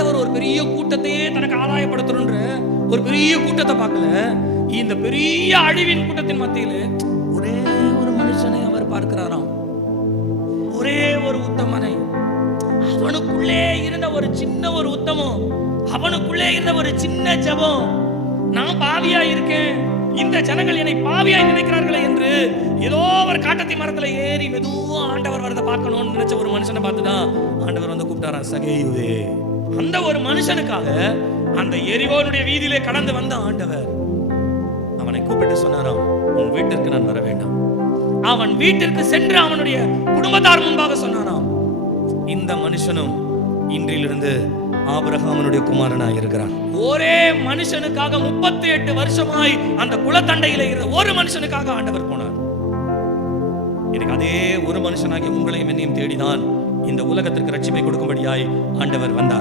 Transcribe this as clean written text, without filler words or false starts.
ஆண்டவர் ஒரு பெரிய கூட்டத்தையே தனக்கு ஆதாயப்படுத்தணுன்ற ஒரு பெரிய கூட்டத்தை பார்க்கல. இந்த பெரிய அழிவின் கூட்டத்தின் மத்தியில ஒரே ஒரு மனுஷனை அவர் பார்க்கிறாராம். ஒரே ஒரு உத்தமனை. அவனுக்குள்ளே இருந்த ஒரு சின்ன ஒரு உத்தமம், அவனுக்குள்ளே இருந்த ஒரு சின்ன ஜெபம், நான் பாவியா இருக்கேன், இந்த ஜனங்கள் என்னை பாவியாய் நினைக்கிறார்களே என்று ஏதோ ஒரு காட்டத்தி மரத்துல ஏறி மெதுவா ஆண்டவர் வரதை பார்க்கணும்னு நினைச்ச ஒரு மனுஷனை பார்த்துதான் ஆண்டவர் வந்து கூப்பிட்டாரா, சகேயுவே. அந்த ஒரு மனுஷனுக்காக அந்த எரிகோனுடைய வீதியிலே கடந்து வந்த ஆண்டவர் அவனை கூப்பிட்டு சொன்னாராம், உன் வீட்டிற்கு நான் வர வேண்டாம். அவன் வீட்டிற்கு சென்று அவனுடைய குடும்பத்தார் முன்பாக சொன்னாராம், இந்த மனுஷனும் இன்றிலிருந்து ஆபிரகாமனுடைய குமாரனாய் இருக்கிறான். ஒரே மனுஷனுக்காக 38 வருஷமாய் அந்த குலத்தண்டையில இருந்த ஒரு மனுஷனுக்காக ஆண்டவர் போனார். எனக்கு அதே ஒரு மனுஷனாகிய உங்களையும் என்னையும் தேடிதான் இந்த உலகத்திற்கு ரட்சிப்பை கொடுக்கும்படியாய் ஆண்டவர் வந்தார்.